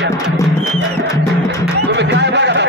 तुम्ही काय बघा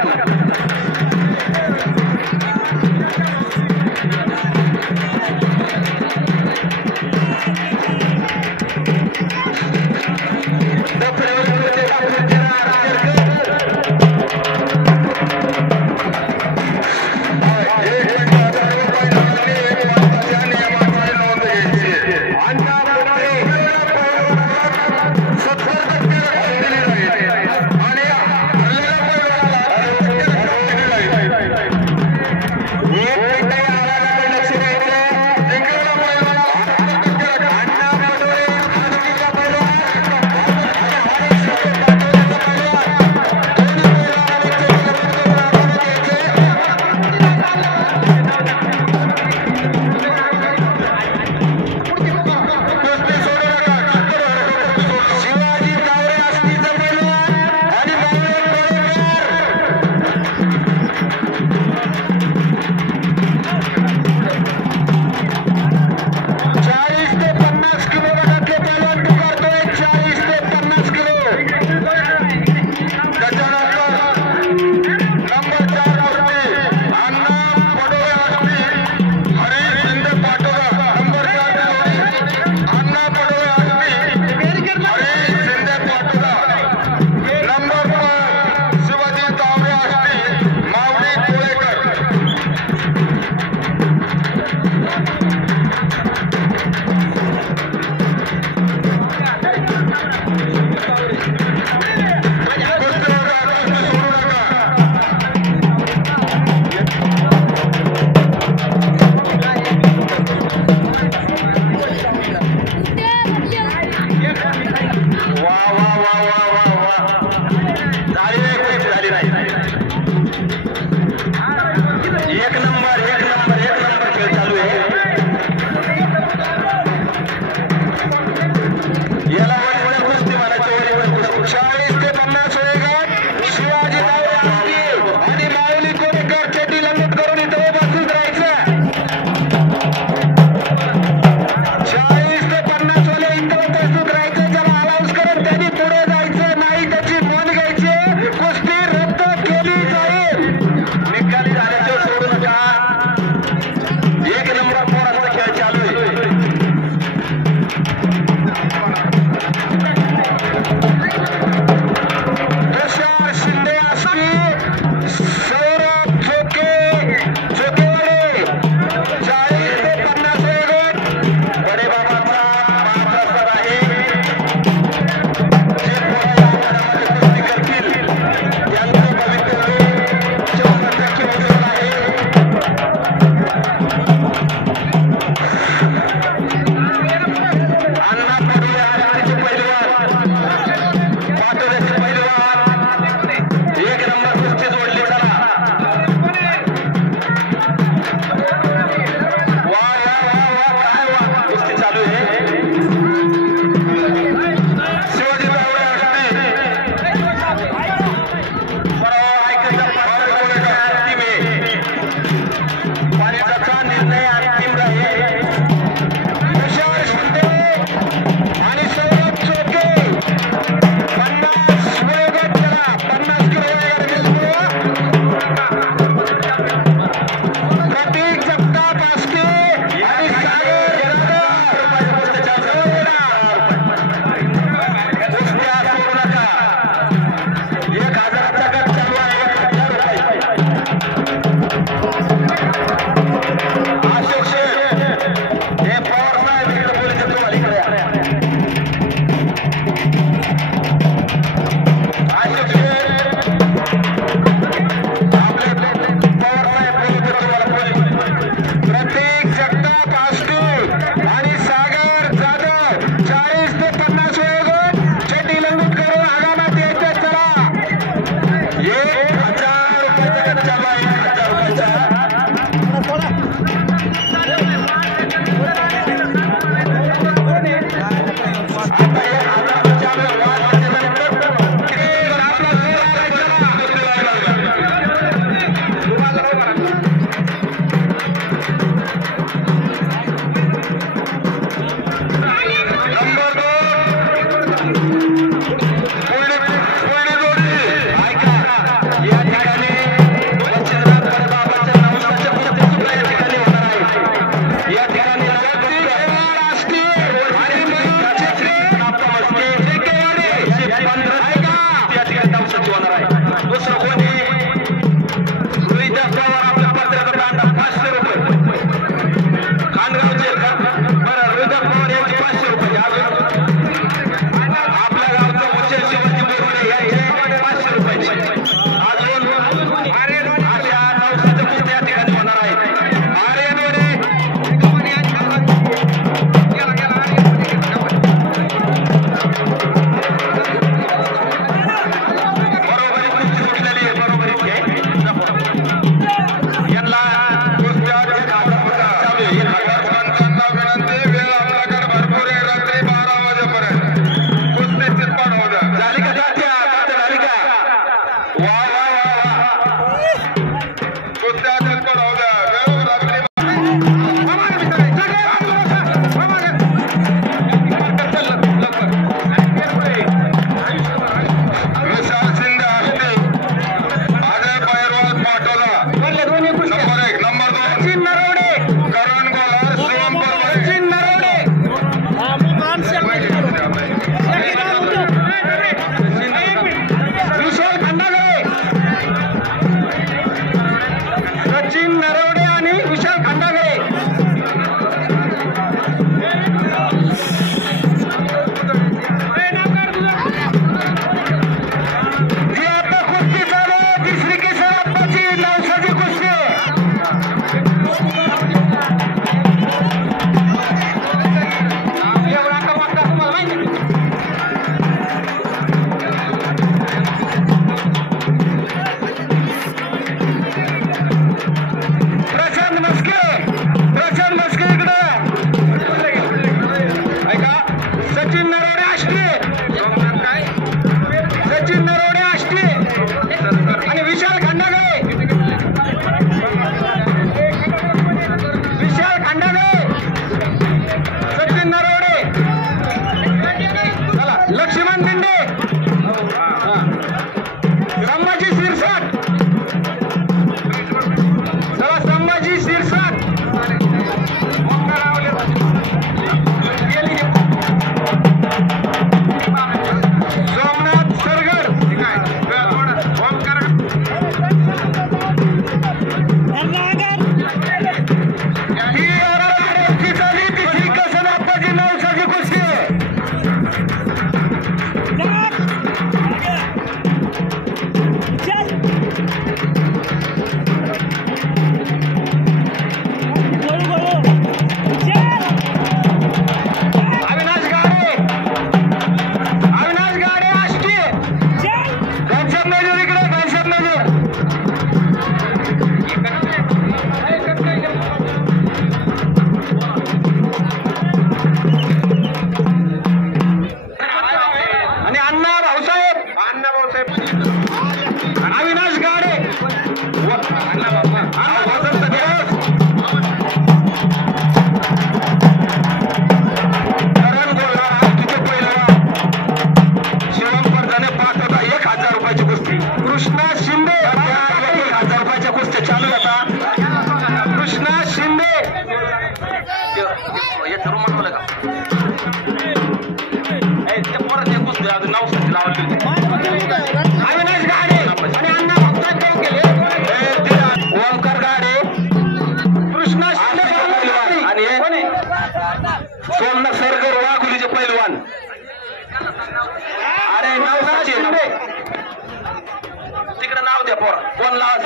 तिकडे नाव द्या पोरा कोण लाव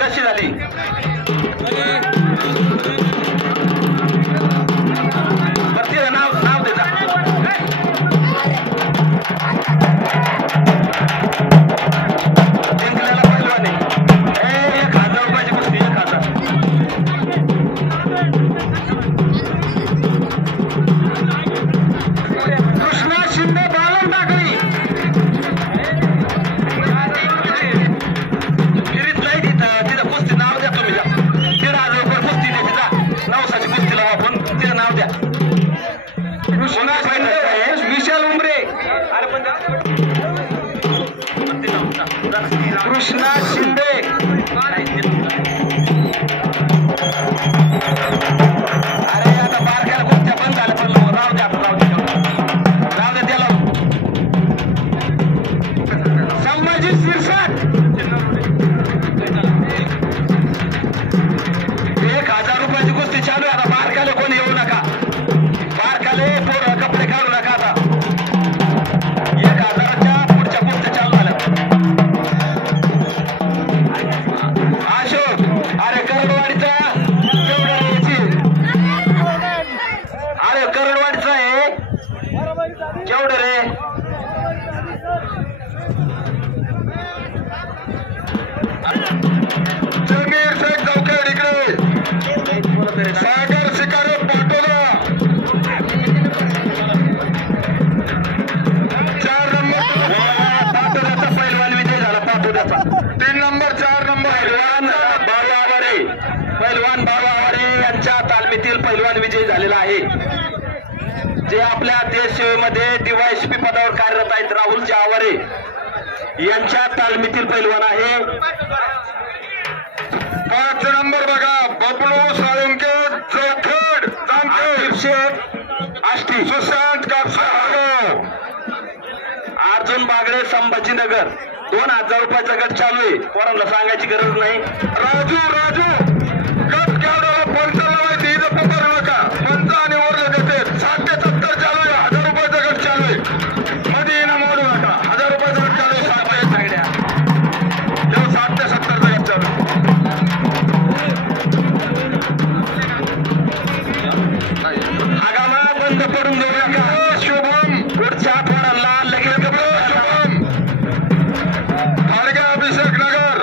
कशी झाली बरं तिला नाव दे जा जिंकलेला पहिलवान आहे 1000 रुपयाची कुस्ती 1000 कृष्णा शिंदे अरे आता बारक्याला कुस्त्या बंद झाल्या पण राहू द्या त्याला संभाजी शिरसाट 1000 रुपयाची कुस्ती चालू आहे आता बारक्याला कोणी येऊ नका बारक्याला पोरं कपडे काढू नका आता 1000च्या पुढच्या कुस्त्या चालू झाल्या अरे करडवाडीचा अरे करडवाडीचा आहे केवढं रे जमीर शेख चौकेड इकडे सागर शिकारे पाटोदा 4 नंबर पाटोद्याचा पैलवान विजय झाला पाटोद्याचा 3 नंबर 4 नंबर पैलवान बाबा आवारे यांच्या तालमीतील पैलवान विजयी झालेला आहे जे आपल्या देश सेवेमध्ये डीवायएसपी पदावर कार्यरत आहेत राहुल आवारे यांच्या तालमीतील पैलवान आहे 5 नंबर बघा बबलू साळुंके चौखड आकिब शेख आष्टी सुशांत कापसा अर्जुन बागडे संभाजीनगर 2000 रुपयाचा गट चालू आहे पोरांना सांगायची गरज नाही राजू गट केवढ्याला पंचाला माहिती इथं पकडू नका पंच आणि वर देते 60 ते 70 चालू आहे 1000 रुपयाचा गट चालू आहे मध्ये येणं मोडू नका 1000 रुपयाचा गट चालू आहे 60 ते 70 चा गट चालू आगामा बंद पडून देऊ नका शुभम पुढच्या पोरांना लगेच शुभम अभिषेक नगर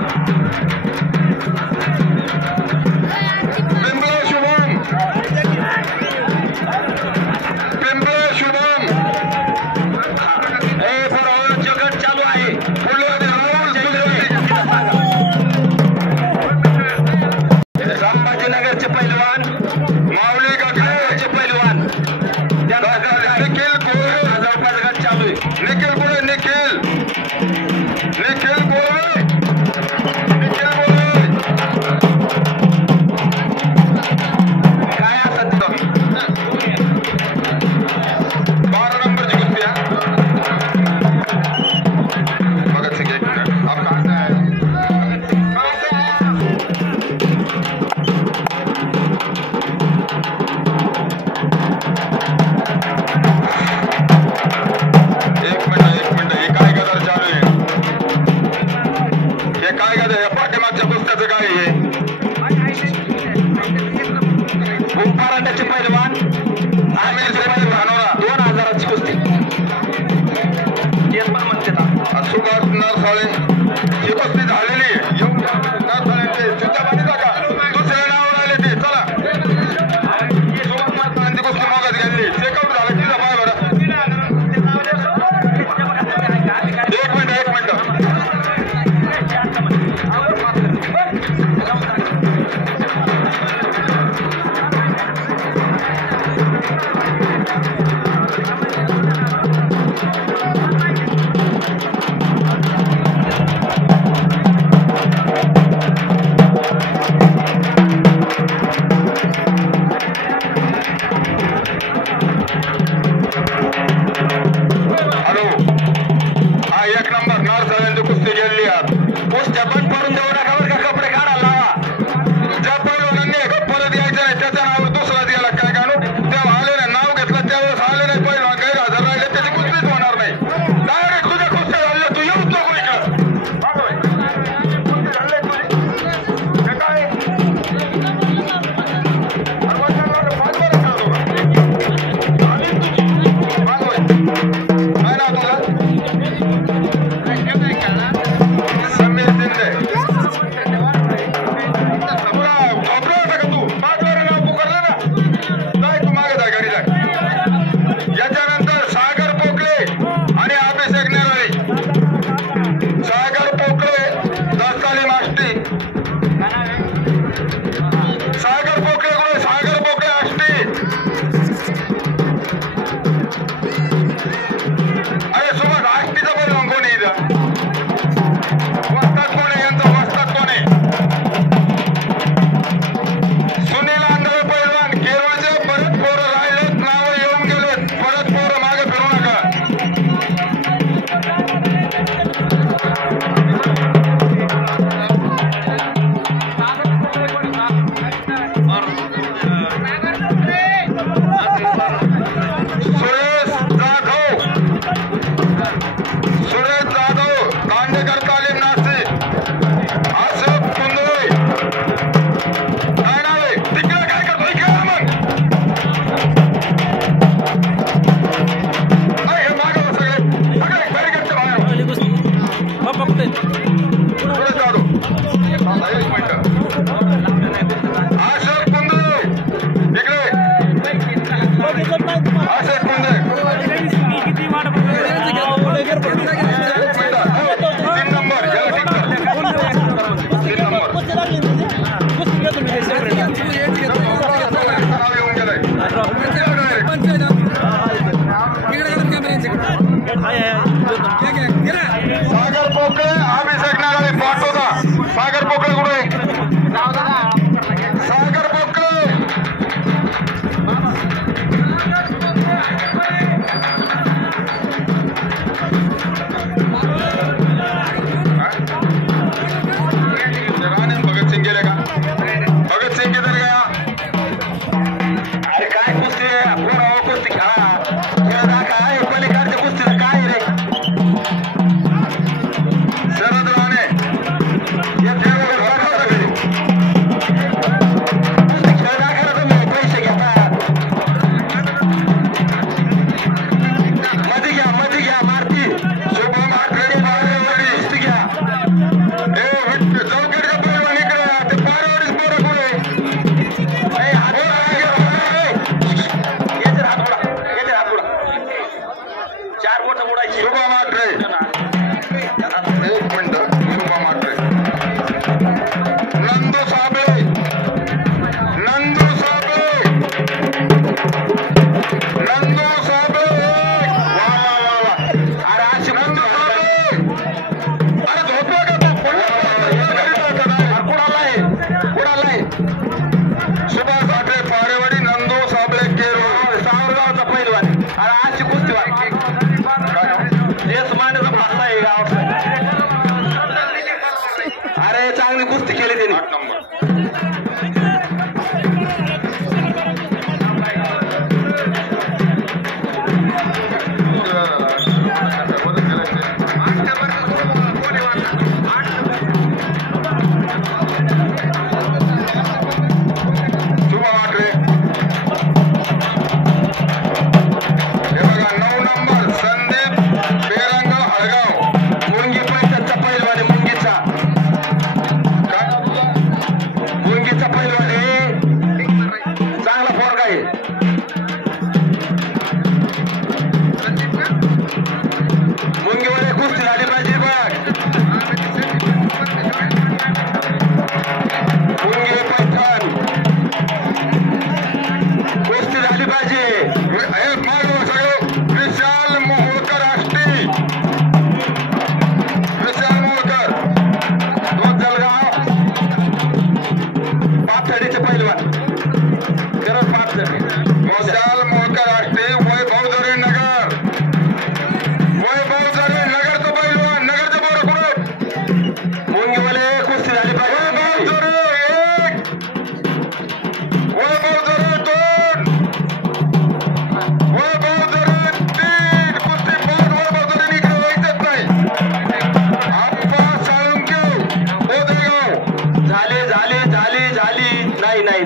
संभाजीनगरचे पैलवान माऊली गावचे पैलवान निखिल गोळे 1000 रुपयाचा गट चालू आहे निखिल गोळे निखिल गोळे काय असत 12 नंबरची कुस्ती भगत सिंग एक मिनट आप कहाँ से आए पाठीमागच्या पुस्तकाचं काय आहे पैलवान 2000ची कुस्ती तेच पण म्हणते सुभाष नरसाळे ही कुस्ती झालेली नरसाळ्यांचे चिंतामणी जागा दुसऱ्या नावावर आले ते चला सुभाष नरसाळ्यांची कुस्ती मागत गेली चेकआउट झालं तिचा पाय बरं एक मिनिट सागर पोकळे अभिषेक नागाळे पाठवता. सागर पोकळे कुठे? सागर पोकळे भगत सिंग गेले का? भगत सिंग किधर गया? अरे काय कुस्ती कुस्ती खेळा खेळा काय पलीकडच्या कुस्तीचं काय रे? शरद राणे खेळ दाखवा तुम्ही पैसे घेतात. मध्ये घ्या मारती शुभम आठवडे कुस्ती घ्या. चौकट का पैलवान इकडे ते पारवाडीच पोरं कुठे? चार मोठं उडायची. शुभम आठवडे एक मिनिट. शुभम आठवडे नंदू साबळे वा अरे अशी नंदू साबळे अरे झोपला का तू? कुणाला आहे? सुभाष आठवडे पारेवाडी नंदू साबळे केरो सावरगावचा पैलवान. अरे अशी कुस्ती देश मांडचा भाषा आहे गाव. अरे चांगली कुस्ती केली त्यांनी. 8 नंबर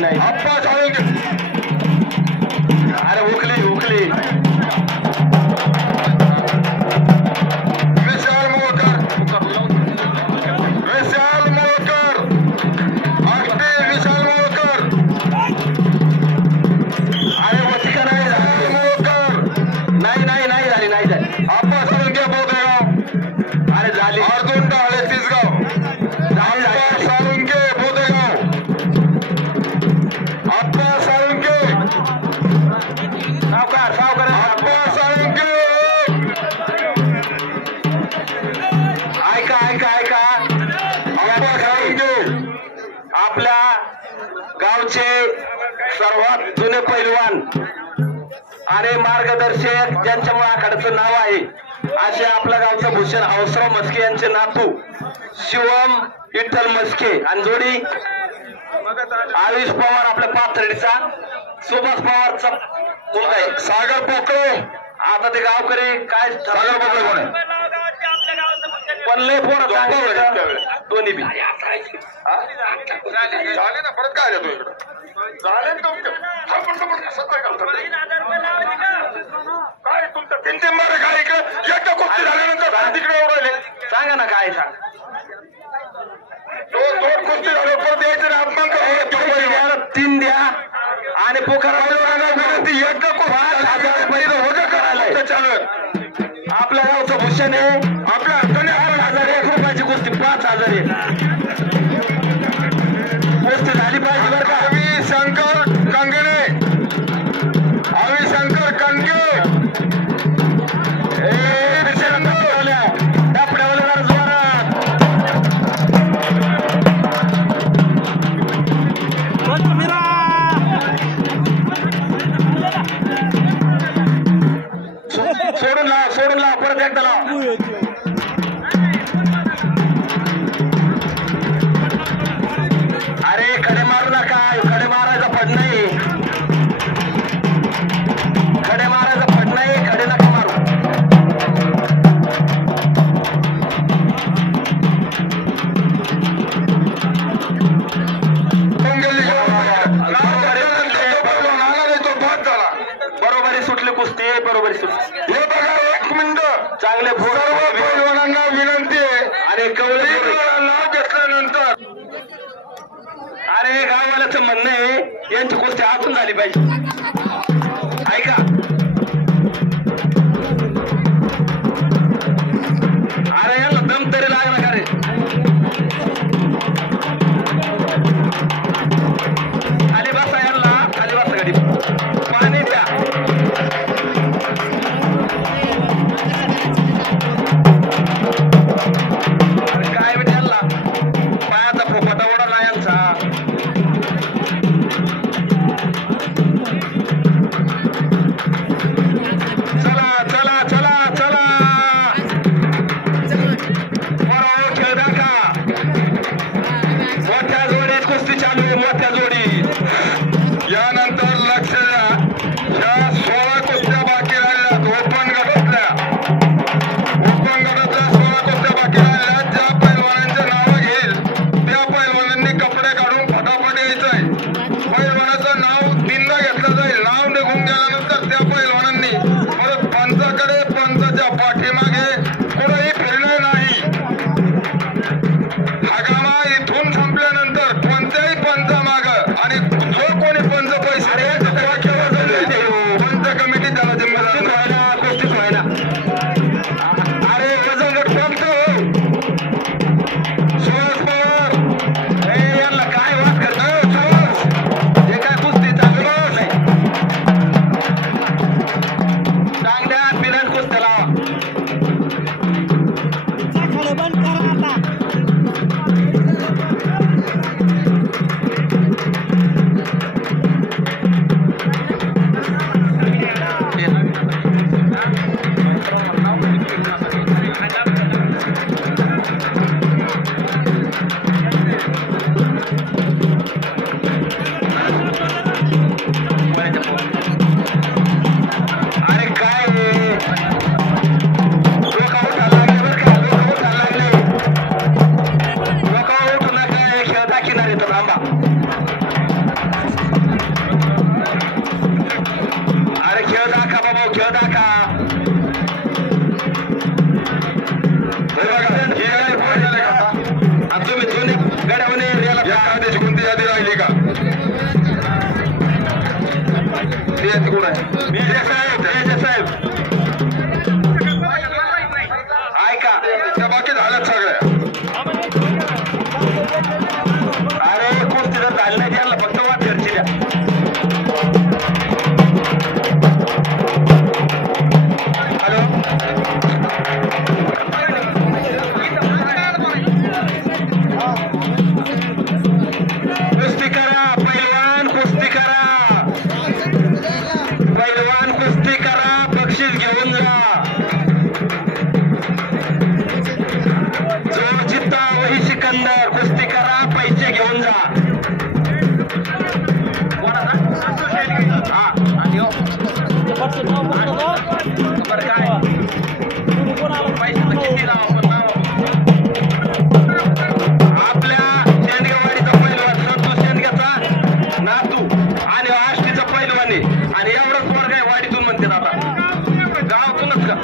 नाही. अप्पा चालू. अरे उकली विशाल मोळकर आष्टे. विशाल मोळकर अरे वचिका नाही झाली. मोळकर नाही झाली. अप्पा चालून घ्या बोधेगाव. अरे झाली. अर्जुन टाळे तिसगाव. साळुंके बोधेगाव. अप्पा साळुंके सावकार अप्पा साळुंके. ऐका अप्पा साळुंके आपल्या गावचे सर्वात जुने पैलवान आणि मार्गदर्शक ज्यांच्यामुळे आखाड्याचं नाव आहे असे आपल्या गावचं भूषण हौसराव मस्के यांचे नातू शिवम विठ्ठल मस्के आणि जोडी आयुष पवार आपल्या पाथर्डीचा. सुभाष पवारचा मुलगा आहे सागर पोकळे. आता ते गावकरी काय सागर पोकळे कोण आहे? पण लय पोरं दोन्ही बी झाले ना. परत काय तू इकडं झाले काय तुमचं 3-3 मारे काय इकडं एकदा कुस्ती झाल्यानंतर तिकडे उडवले. सांगा ना काय सांग. तो 2 कुस्ती झाले परत यायचं ना. अपमान 3 द्या आणि पोखरा एकदा 5,000 रुपये होतं करायला चालू. आपल्या गावचं भूषण आहे. आपल्या हाताने 8,001 रुपयाची कुस्ती 5,000 आहे. कुस्ती झाली पाहिजे बरं का. शंकर कंगणे सोडून लाव परत एकदा लाव. अरे खडे मारू नका, खडे मारायचा फड नाही, खडे मारायचा फड नाही, खडे नका मारू. बरोबरी सुटली कुस्ती, बरोबरी सुटली. हे बघा 1 मिनिट चांगले सर्व पैलवानांना विनंती आहे आणि कवळे नाव घेतल्यानंतर अरे गाववाल्याचं म्हणणं आहे यांची कुस्ती अजून झाली पाहिजे. ऐका अरे यांना दम तरी लागला का रे. खाली बसा यांना, खाली बसा गाडी पाणी द्या. अरे काय म्हणजे यांना पायाचा फोपाटा ओढा ना यांचा. चला चला चला चला बरोबर खेळ दाखा. मोठ्या जोडीत कुस्ती चालू आहे, मोठ्या जोडीत. यानंतर लक्ष द्या, या 16 कुस्त्या बाकी राहिल्यात ओपन गटातल्या. ओपन गटातल्या 16 कुस्त्या बाकी राहिल्यात. ज्या पैलवानांचे नाव घेईल त्या पैलवानांनी कपडे काढून फटाफट यायचंय. पैलवानाचं नाव तीनदा घेतलं जाईल. नाव निघून गेल्यानंतर त्या पैलवानांनी परत पंचाकडे, पंचाच्या पाठीमागे कुठेही फिरणे नाही. हगामा इथून संपल्यानंतर कोणत्याही पंचामाग आणि जो कोणी पंच पैसे पंच कमिटी त्याला जिम्मेदार व्हायला गोष्टीच व्हायला. अरे वजनगट पंच सुहास पवार यांना काय वाद करतो. सुहास हे काय कुस्ती चालू नाही. चांगल्या बिरान कुस्त्या लावा. अरे काय लोक उठायला लागले बरं का, लोक उठायला लागले. लोक उठू नका, खेळ दाखिणार येतो थांबा. अरे खेळ दाखा बाबा, खेळ दाखा. तुम्ही दोन्ही गड्यामध्ये एखाद्याची कोणती यादी राहिली का. कोण आहे विजय साहेब ऐका त्या बाकी झाल्यात सगळ्या. अरे कुस्ती जर झाली नाही त्यांना फक्त वाद घरची द्या. हॅलो कुस्ती करा पैलवान, कुस्ती करा पैलवान, कुस्ती करा. बक्षीस घेऊन जा. जो जित्ता वही सिकंदर. कुस्ती करा, पैसे घेऊन जा. बरं काय पैसे किती लावा पण लावा. आपल्या शेंडगेवाडीचा पैलवान संतोष शेंडग्याचा नातू आणि आष्टीचा पैलवान आहे आणि एवढंच वर्ग आहे वाडीतून म्हणते आता गावातूनच का.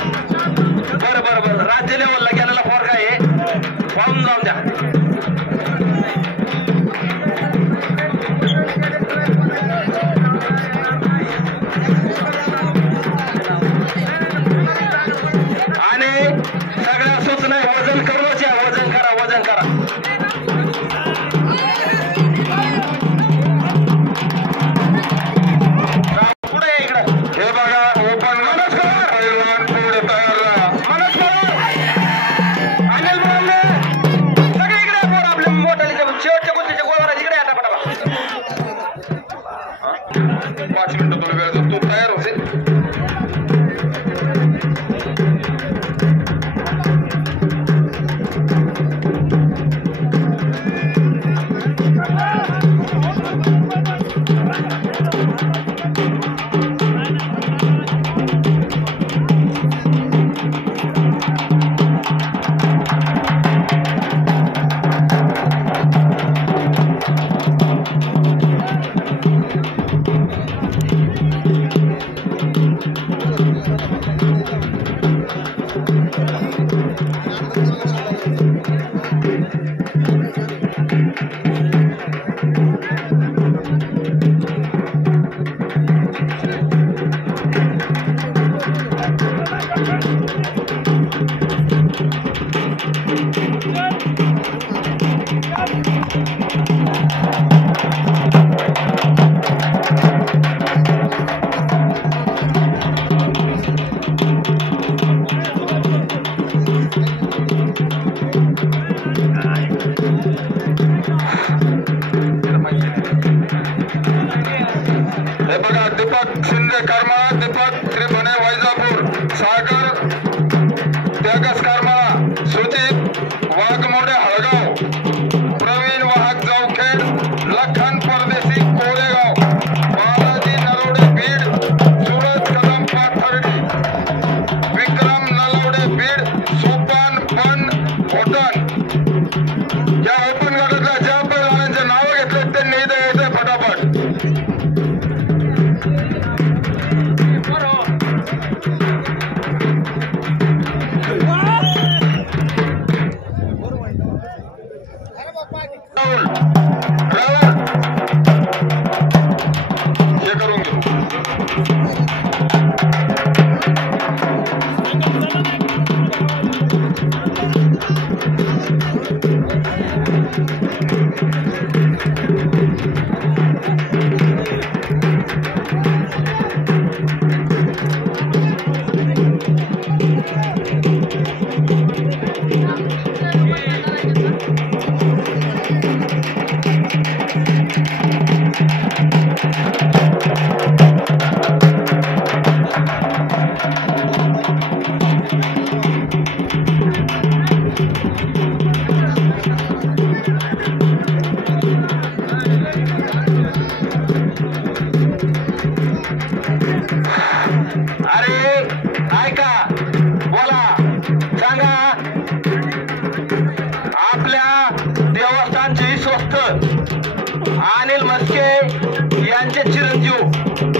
आमचे चिरंजीव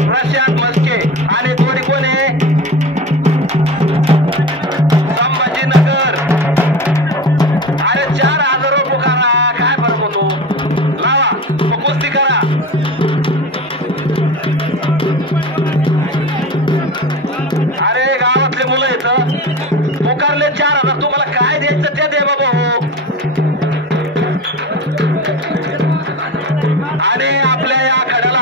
प्रशांत मस्के आणि कोणी कोण आहे संभाजीनगर. अरे 4,000 रुपये करा, काय फरक होतो, लावा मग कुस्ती करा. अरे गावातले मुलं येतं पुकारले 4,000, तुम्हाला काय द्यायचं ते दे बाबा हो. आणि आपल्या या आखाड्याला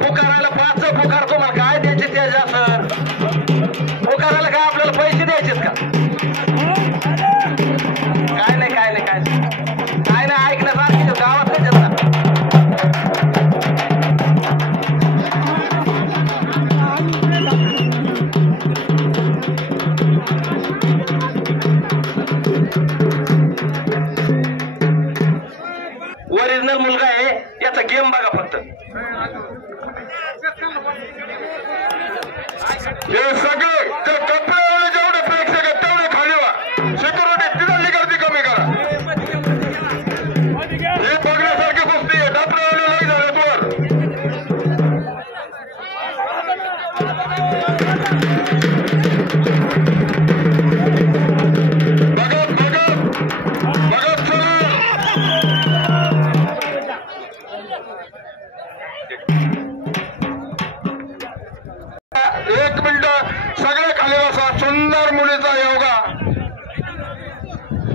पुकारायला 5 पुकार, तुम्हाला काय द्यायचे ते द्या सर. पुकारायला काय आपल्याला पैसे द्यायचेत का? काय नाही काय नाही काय नाही काय नाही, ऐकण्यासारखी गावात नाही ना. ओरिजिनल मुलगा आहे, याचा गेम बघा फक्त. हे सगळे ते कपडे जेवढे प्रेक्षक आहेत तेवढे खाली व्हा. सिक्युरिटी तिथली गर्दी कमी करा. हे बघण्यासारखी कुस्ती आहे. डबडेवाले नाही झाले वर. बघत बघत बघत चला. एक मिनिट सगळे खाली बसा. सुंदर मुलीचा योगा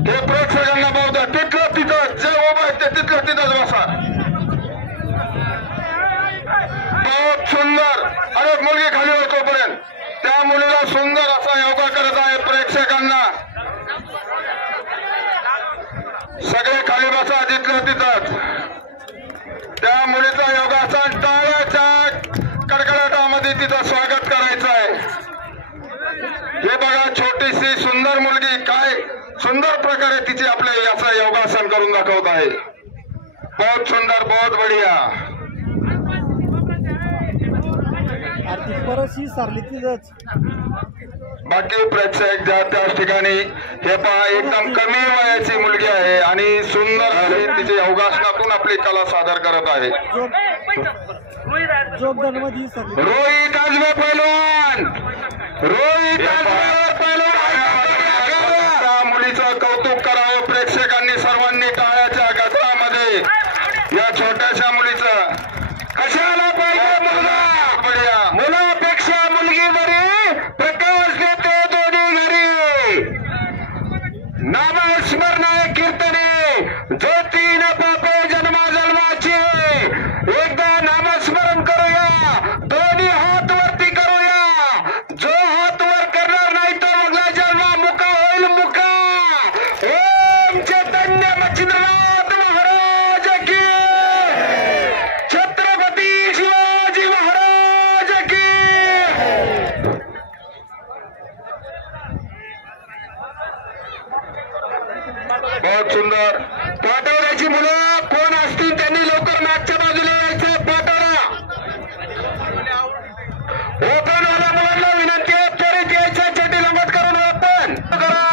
हे प्रेक्षकांना बघता. तिथलं तिथं जे उभं आहे ते तिथलं तिथंच बसा. बहुत सुंदर. अरे मुलगी खाली होतोपर्यंत त्या मुलीला सुंदर असा योगा करत आहे. प्रेक्षकांना सगळे खाली बसा तिथलं तिथंच. त्या मुलीचा योगासन टाळ्याच्या कडकडाटामध्ये तिचं स्वागत करायचं आहे. हे बघा छोटीशी सुंदर मुलगी काय सुंदर प्रकारे तिचे आपले याचं योगासन करून दाखवत आहे. बहुत सुंदर, बहुत बढिया. बाकी प्रेक्षक ज्या त्याच ठिकाणी हे पहा एकदम कमी वयाची मुलगी आहे आणि सुंदर अशी तिचे योगासनातून आपली कला सादर करत आहे. रोहित आजमे पैलवान, रोहित आजमेवर पैलवान. मुलीचं कौतुक करावं प्रेक्षकांनी सर्वांनी टाळ्याच्या गजरामध्ये. या छोट्याशा मुलीचं कशाला पाहिजे मुलगा बढिया. मुलापेक्षा मुलगी बरी, प्रकाश देते दोन्ही घरी. नामस्मरणाय कीर्तने ज्योती न पापे जन्मा जन्माची. एकदा नामस्मरण करूया, दोन्ही हात वरती करूया. जो हात वर करणार नाही तो मगला जन्मा मुका होईल मुका. ओम चैतन्य मच्छिंद्रनाथ महाराज की, छत्रपती शिवाजी महाराज की. बहुत सुंदर. पाठवण्याची मुलं कोण असतील त्यांनी लवकर मागच्या बाजूला यायचं. पाठवला ओपन वाल्या मुलांना विनंती आहे त्वरित यायचं. चटी लंबट करून ओपन करा.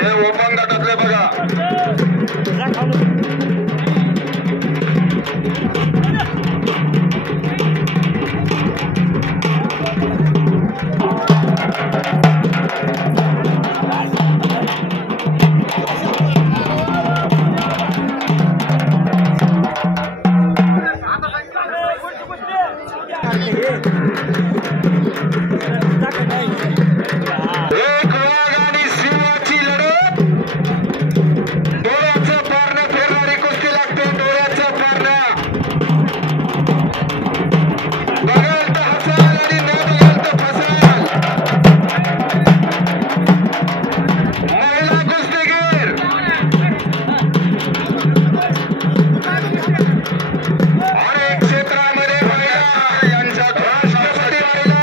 हे ओपन गटातले बघा. एक वाघ आणि सिंहाची लढत. डोळ्याचं पारणं फिरणारी कुस्ती लागते. डोळ्याचं पारणं बघाल तर हसाल आणि न बघाल तर फसाल. महिला कुस्तीगीर अनेक क्षेत्रामध्ये महिला यांच्या राष्ट्रपती महिला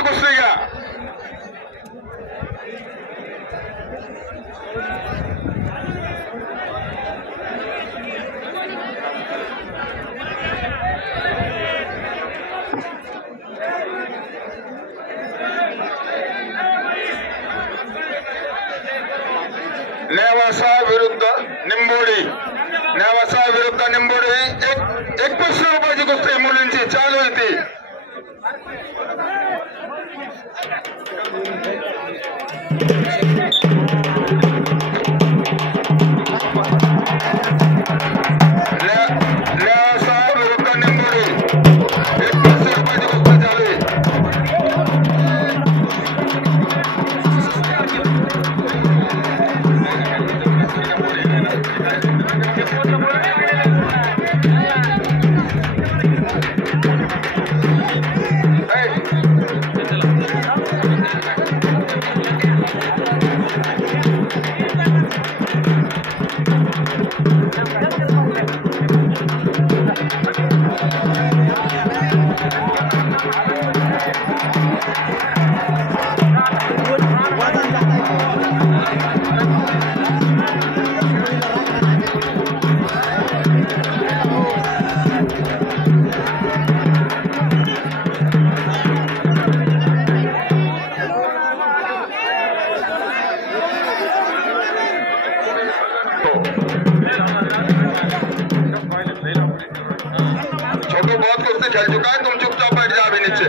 फटाफट कुस्ती घ्या. नेवासा विरुद्ध निंबोडी. नेवासा विरुद्ध निंबोडी. 2100 रुपयाची कुस्ती मुलींची चालू होती. नेवासा विरुद्ध निंबोडी 2100 रुपयाची कुस्ती चालू आहे. छोटू बहुत कुस्ती खेल चुका है. तुम चुपचाप बैठ जा अभी नीचे.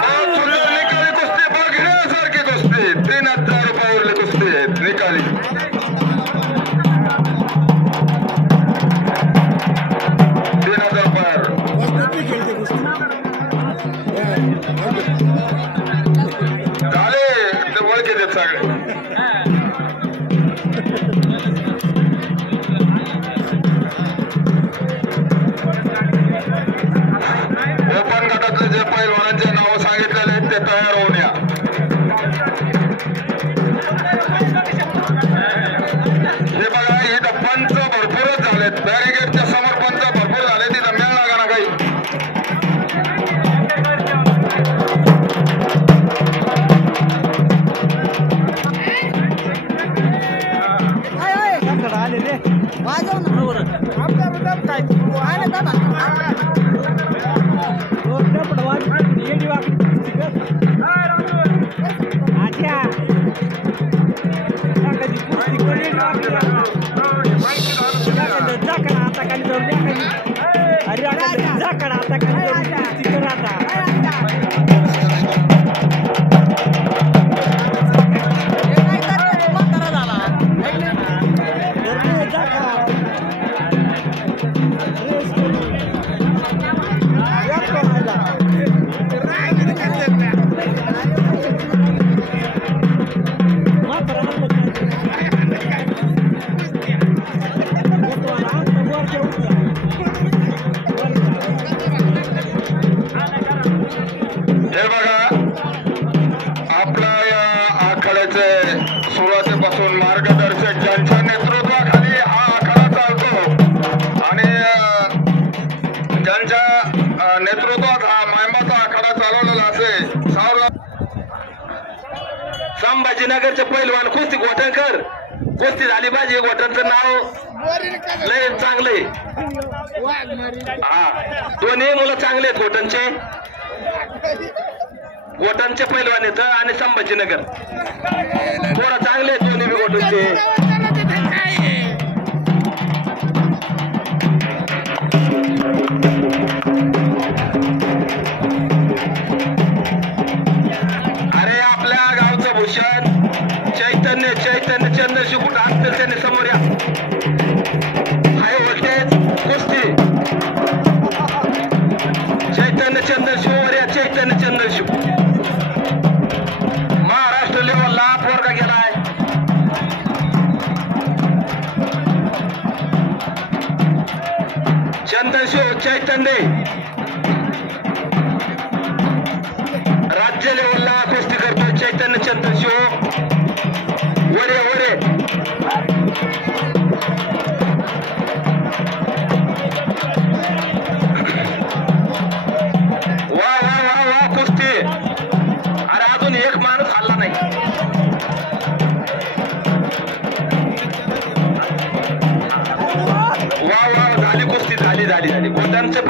बहुत सुंदर निकाली कुस्ती. बघण्यासारखी कुस्ती. 3000 रुपयावरली कुस्ती आहे निकाली. 3000 रुपयावर झाले ते ओळखी देत सगळे. ओपन गटातले जे पैलवानांचे नाव सांगितलेले आहेत ते तयार होऊन या. हे बघा इथं पंच भरपूरच झालेत. बॅरिगेडच्या समोर पंच भरपूर झाले. तिथं मेळ लागा ना काही. हे बघा आपल्या या आखाड्याचे सुरुवातीपासून मार्गदर्शक ज्यांच्या नेतृत्वाखाली हा आखाडा चालतो आणि ज्यांच्या नेतृत्वात हा मायमाचा आखाडा चालवलेला असे संभाजीनगरचे पैलवान कुस्ती गोठणकर. कुस्ती झाली पाहिजे. गोठणचं नाव लय चांगले. हा दोन्ही मुलं चांगले आहेत गोठणचे. गोठणचे पैलवान येत आणि संभाजीनगर थोडं चांगले आहेत दोन्ही गोठणचे. अरे आपल्या गावचं भूषण चैतन्य चंद्रशिव कुठं असतील त्यांनी समोर या. हाय व्होल्टेज कुस्ती. चैतन्य चंद्रशिव वर या. चैतन्य चंद्रशिव महाराष्ट्र लेवलला पोरगा गेलाय. चंद्रशिव चैतन्य राज्य लेवलला कुस्ती करतोय. चैतन्य चंद्रशिव वरे वरे.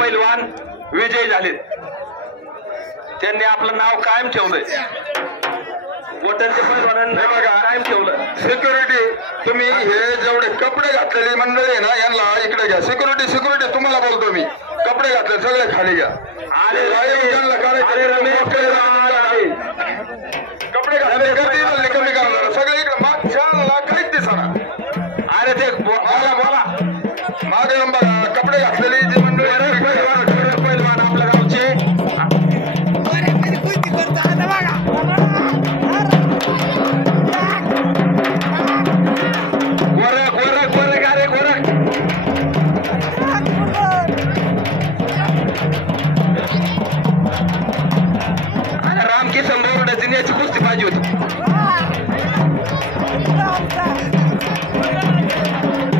पैलवान विजयी झालेत. त्यांनी आपलं नाव कायम ठेवलंय. गोट्यांच्या पैलवानांनी कायम ठेवलं. सिक्युरिटी तुम्ही हे जेवढे कपडे घातलेली मंडळी आहे ना यांना इकडे घ्या. सिक्युरिटी तुम्हाला बोलतो मी. कपडे घातले सगळे खाली घ्या. अरे रमेश कपडे घातले कमी करणार सगळे इकडे माग छान काहीच दिसणार. अरे ते बोला मागे बघा कपडे घातलेली जी मंडळी पैलवान आपल्या गावचे गोरख गारे गोरख. अरे रामकिसन बोरड्याची याची कुस्ती पाहिजे होती.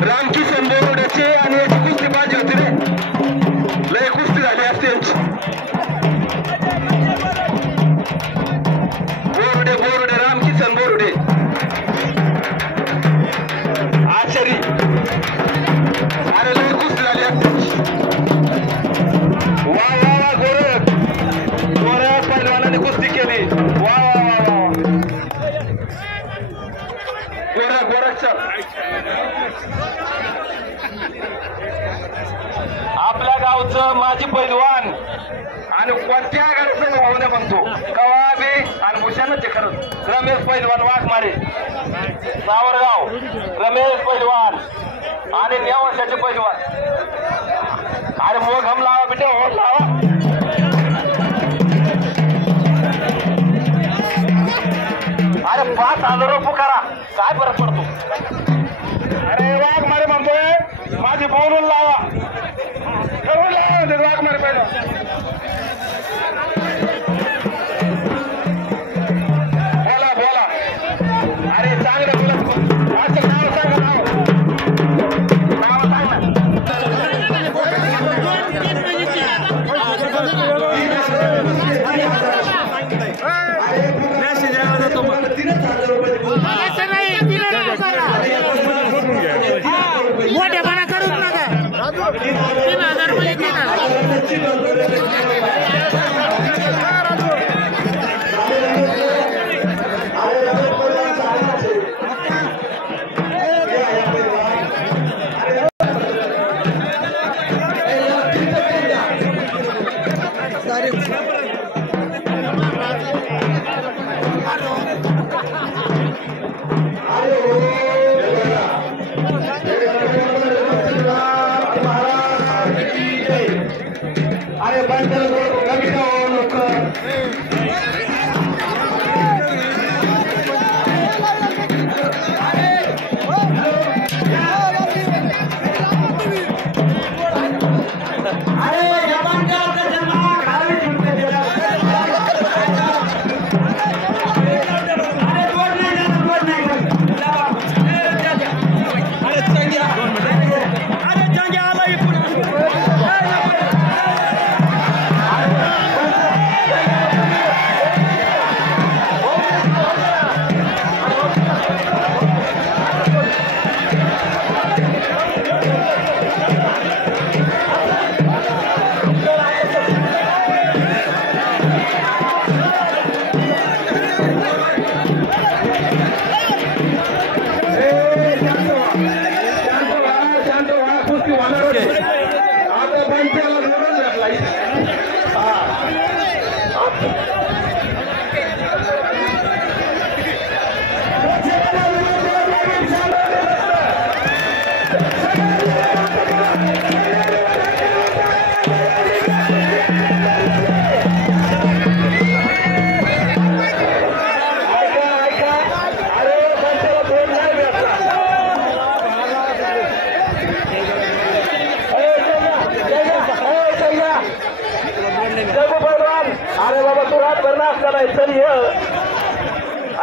रामकिसन बोरड्याची आणि याची कुस्ती पाहिजे होती रे. लय कुस्ती झाली असते यांची. बोरडे रामकिसन बोरडे आचारी. अरे लय कुस्ती झाली असते. वा गोरख पैलवानाने कुस्ती केली. वा गोरखच्या आपल्या गावचं माजी पैलवान आणि कोणत्या गाडीचं भावने म्हणतो कवाबी आणि भूषणच खरंच रमेश पैलवान वाघमारे सावरगाव. रमेश पैलवान आणि नेवाशाचे पैलवान. अरे मोग हम लावा बेटे मोग लावा. अरे 5,000 रुपये करा काय फरक पडतो. अरे वाघमारे म्हणतोय माझी बोलून लावा. वाघमारे पहिला बोला. अरे चांगलं बोला. असं नाव सांगा. नाव सांग ना. मोठेपणा करूच नका. 3,000 रुपये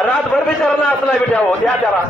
रातभर बिचारा असला बेटा हो द्या जरा.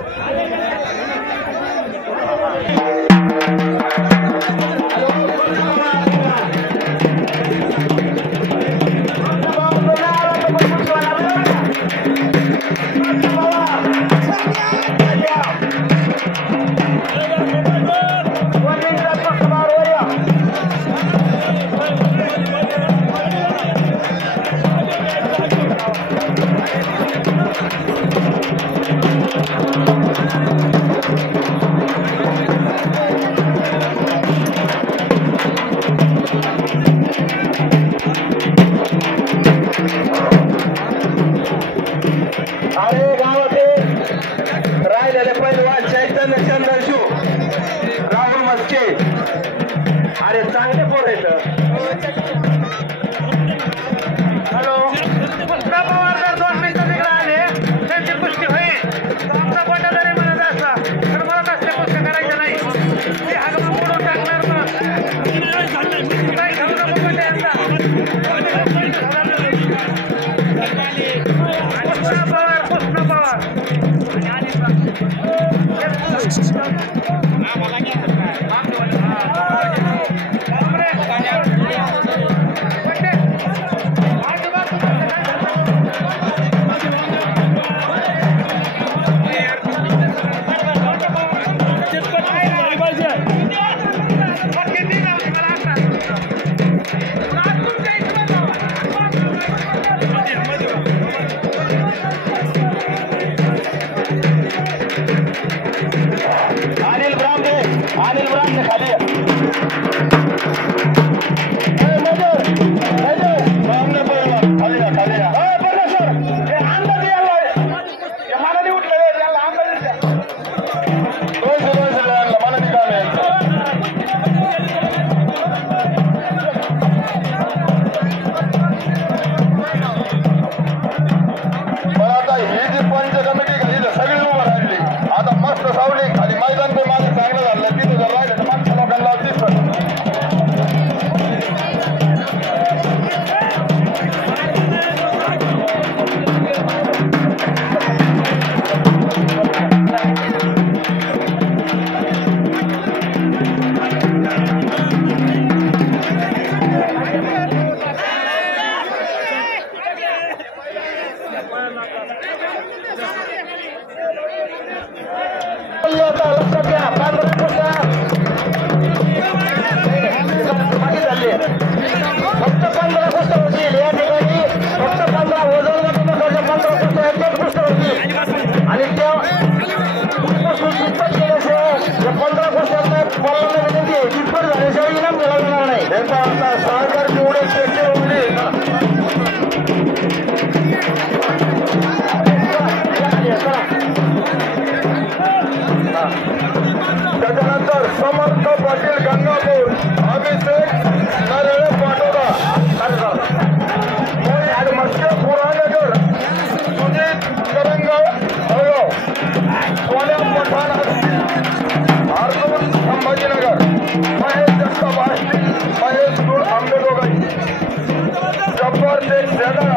सेना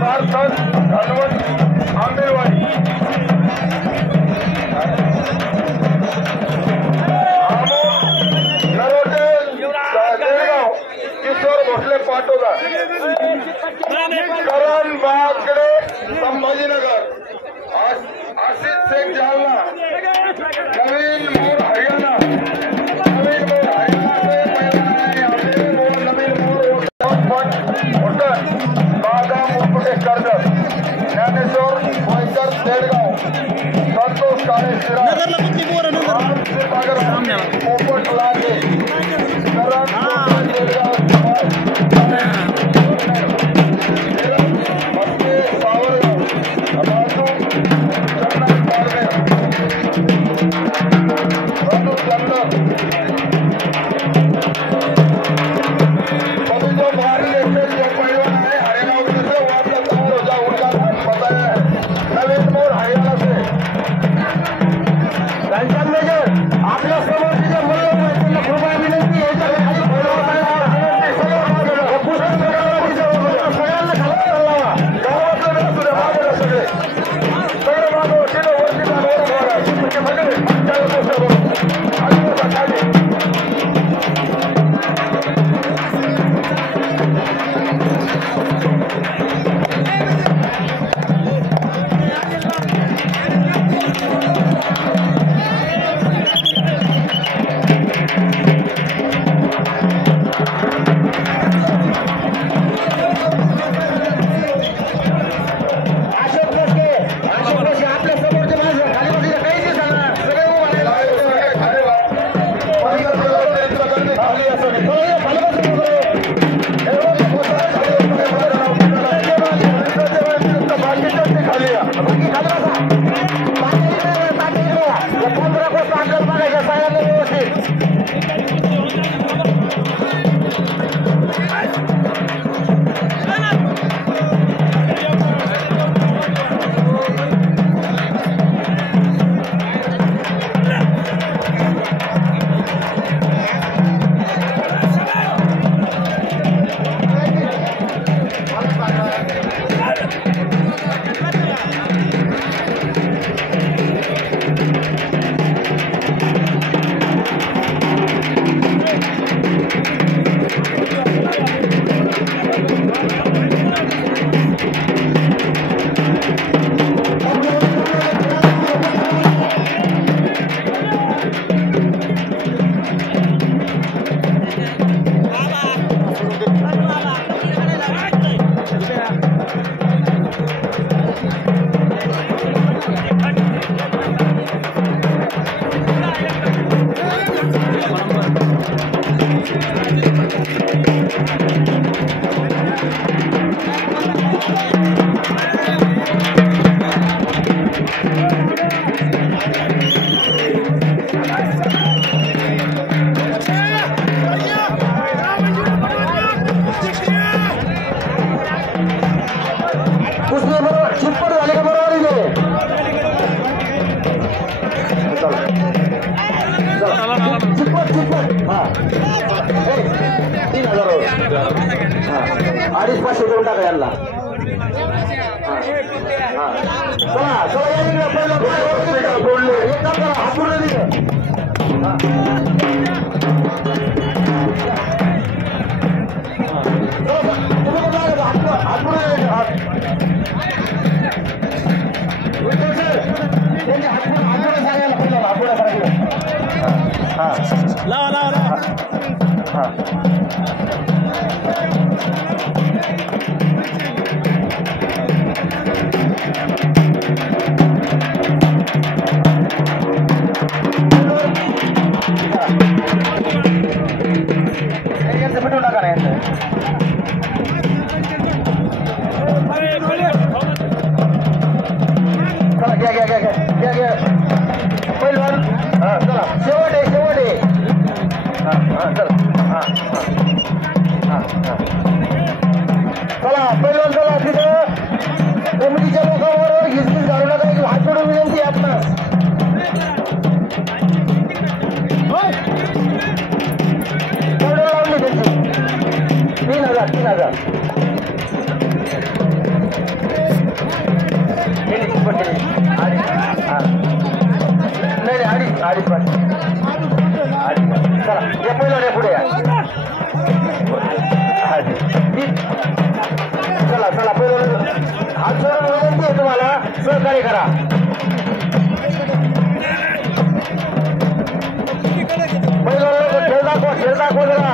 सार्थक हनुमंत आंबेवाडी नरोटे देगाव किशोर भोसले पाटोदा करण बागडे संभाजीनगर आशिष शेख जालना नवीन मोर हरियाणा नवीन मोर हरियाणा से नवीन मोर होटल बागा मुकुटे कर्जत ज्ञानेश्वर वैकर देडगाव संतोष काळे शिरा पोपट लागे करण देडगाव अडीच 500 देऊन टाका यांना लावा लावा लावा भेटून टाका नाही 3000 3000 नाही अडीच चला हे पहिलं पुढे या चला चला पहिलं हात सोडून विनंती आहे तुम्हाला सहकार्य करा पहिलं खेळ दाखव जरा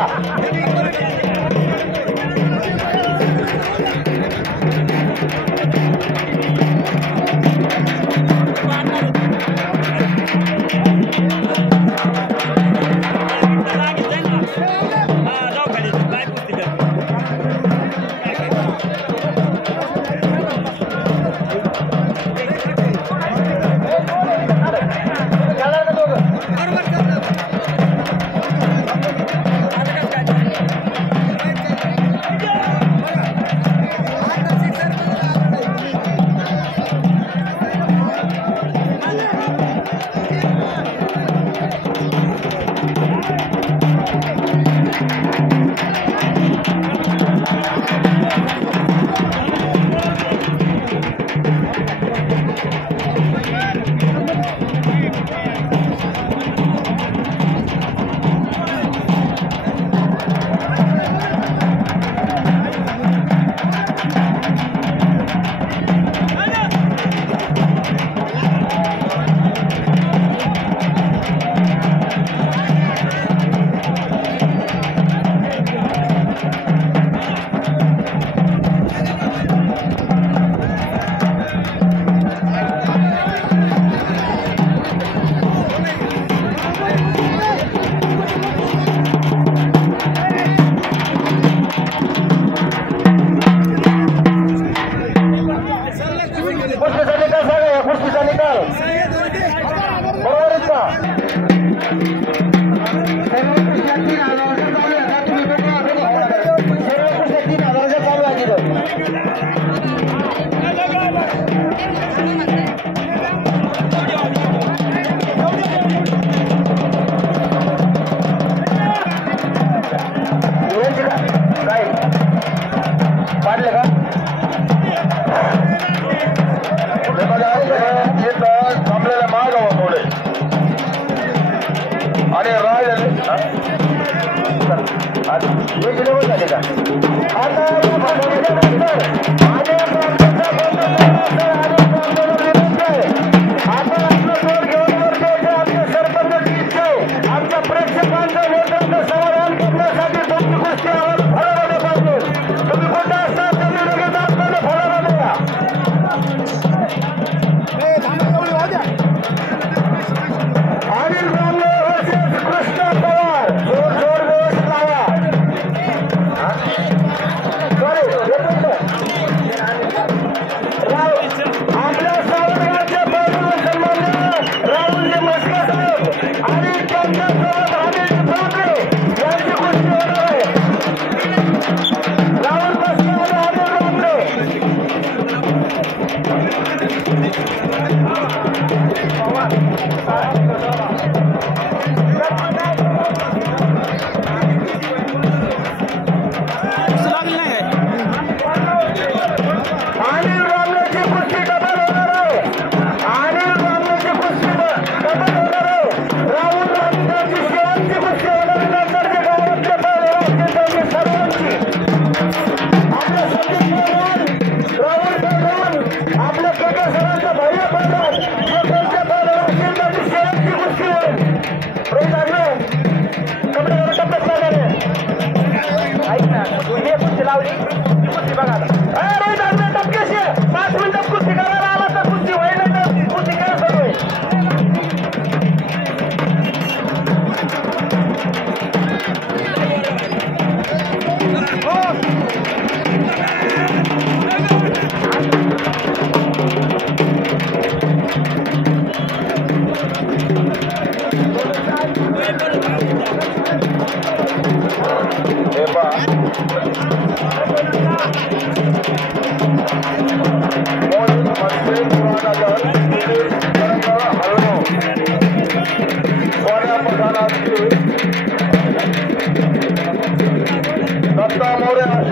हे पहा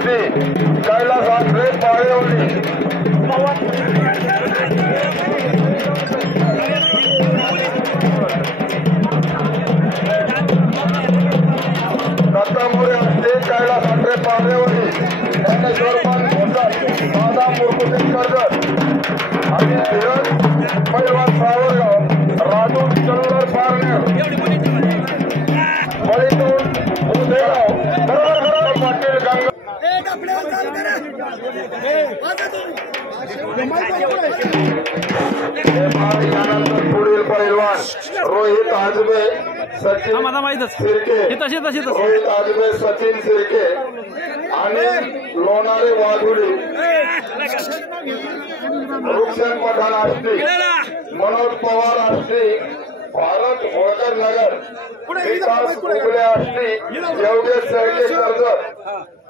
आष्टी कैलास आत्रे पाळेवली दत्ता मोरे आष्टी कैलास आत्रे पाळेवली ज्ञानेश्वर भोसर दादा मुरकुटे कर्जत अनिल धीरज पैलवान सावरगाव राजू चल्लर पारनेर बळीतून उदेगाव बरोबर पाटील गंगा यानंतर पुढील पैलवान रोहित आजबे सचिन सिरके रोहित आजबे सचिन सिरके आणि लोणारे वाघुली रुक्षण पठाण आष्टी मनोज पवार आष्टी भारत होळकर नगर विकास उगले आष्टी योगेश शेळके कर्जत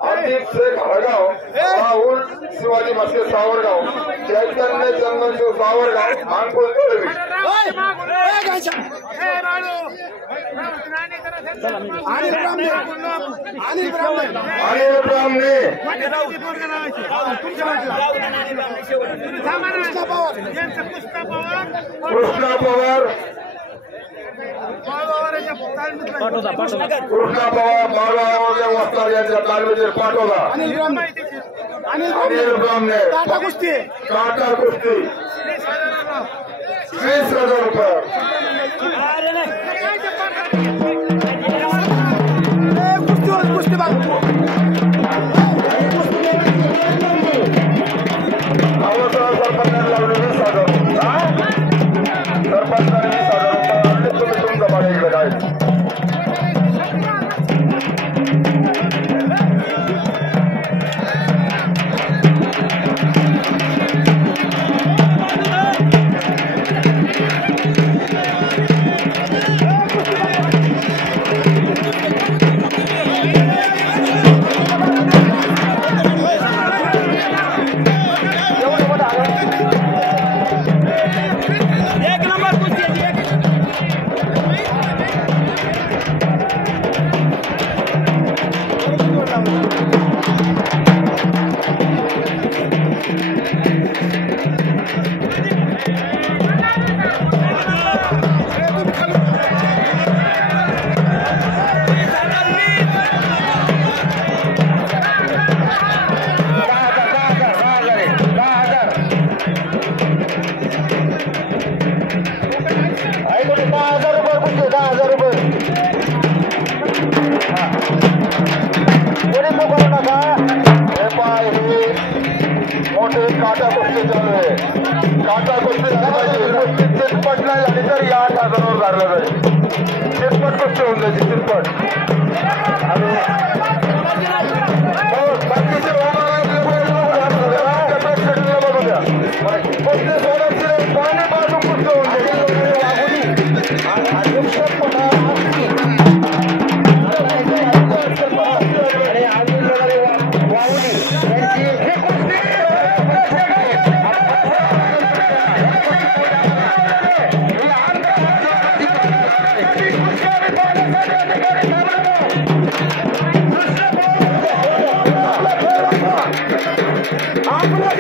आतिफ शेख हळगाव राहुल शिवाजी मस्के सावरगाव चैतन्य चंदनशिव सावरगाव अंकुल तळवी अनिल ब्राह्मणे कृष्णा पवार कृष्णा पवार बाळासाहेब वस्ताद यांच्या तालमीतील पाठवला अनिल ब्राह्मणे टाटा कुस्ती 20,000 रुपये सरपंचाने लावले 20,000 सरपंचाने 20,000 रुपये तुम्ही तुमचा बघा इकडे काय मोठे काटा कुस्ती चालू आहे काटा कुस्ती चितपट नाही झाली तर या 8,000 वर धरलं जाईल चितपट कुस्ती होऊन जायची चितपट आणि बाकीचे बघू द्या कुस्ती सोडायची पाणी बाजू कुस्ती होऊन आपला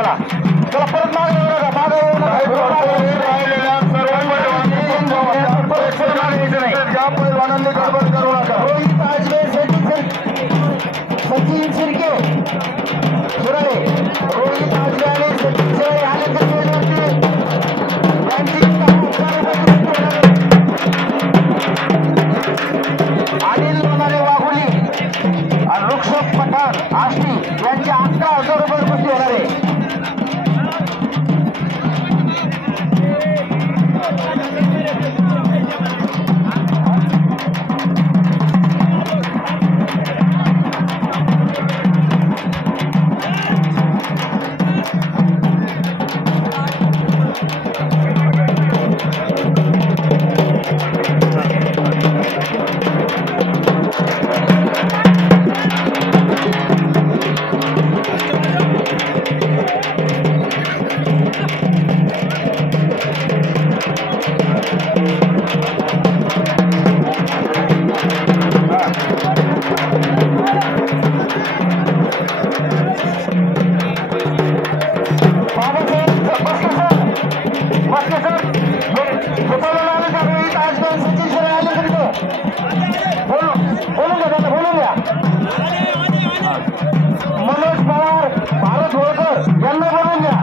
चला चला परत मागे येऊ नका राहिलेल्या सर्व पैलवानांनी गडबड करू नका रोहित आजबे सचिन शिर्के सुराळे रोहित आजबे आणि सचिन शिराळे आले अनिल लोणारे वाघोली आणि ऋषभ पठाण आष्टी यांची 11,000 रुपये कुस्ती होणार आहे मनोज पवार भारत होळकर यांना बोलून द्या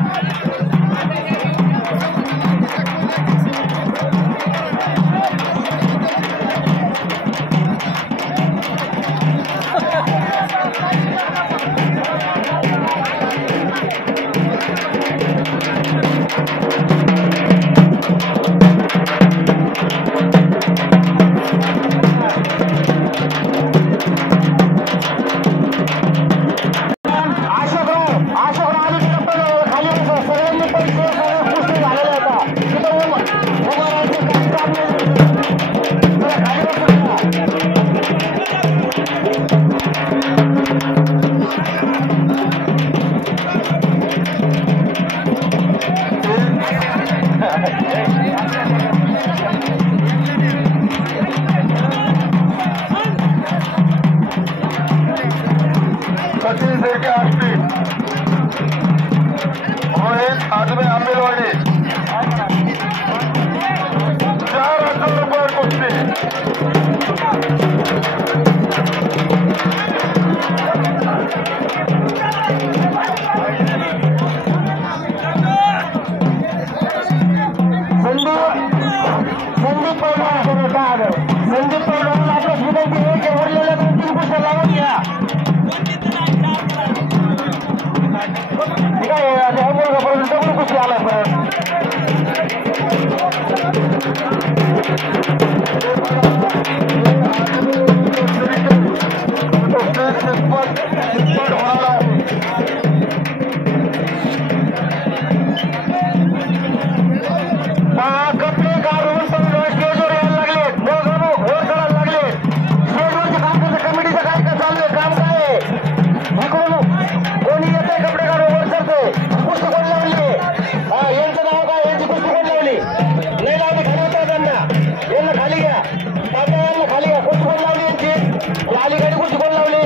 सचिन शिर्के आष्टी रोहित आजबे आंबेलवाडी 4,000 रुपये कुस्ती संदीप पैलवान आपल्याच विनंती आहे की उरलेल्या 2-3 कुस्त्या लावून घ्या ठीक आहे डबल कुस्ती आलाय परत कपडे काढून स्टेजवर यायला लागले वर करायला लागले स्टेजवरचे काम करतं कमिटीचं काय काय चालू आहे काम काय आहे कोणी येते कपडे काढून वर करते कुस्ती कोण लावली यांचं नाव काय यांची कुस्ती कोण लावली नाही लावली खाली होता त्यांना यांना खाली घ्या तात्या यांना खाली घ्या कुस्ती कोण लावली यांची अलीकडे कुस्ती कोण लावली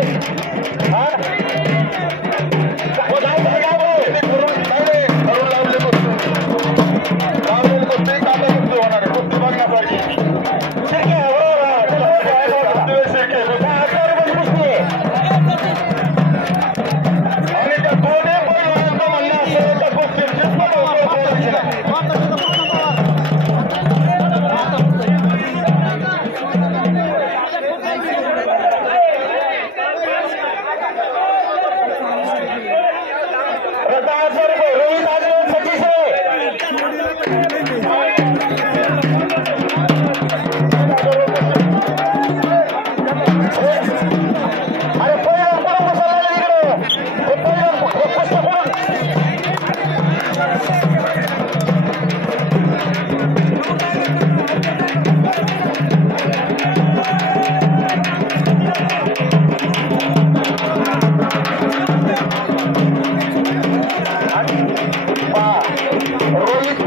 रोहित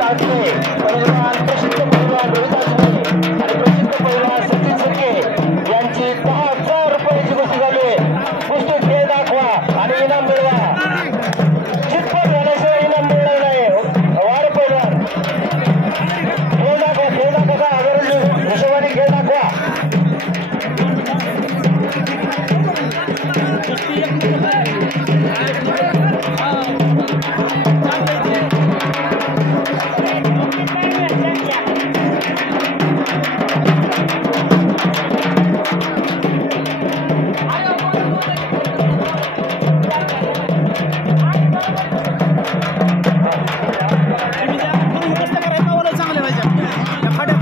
चांगले व्हायचे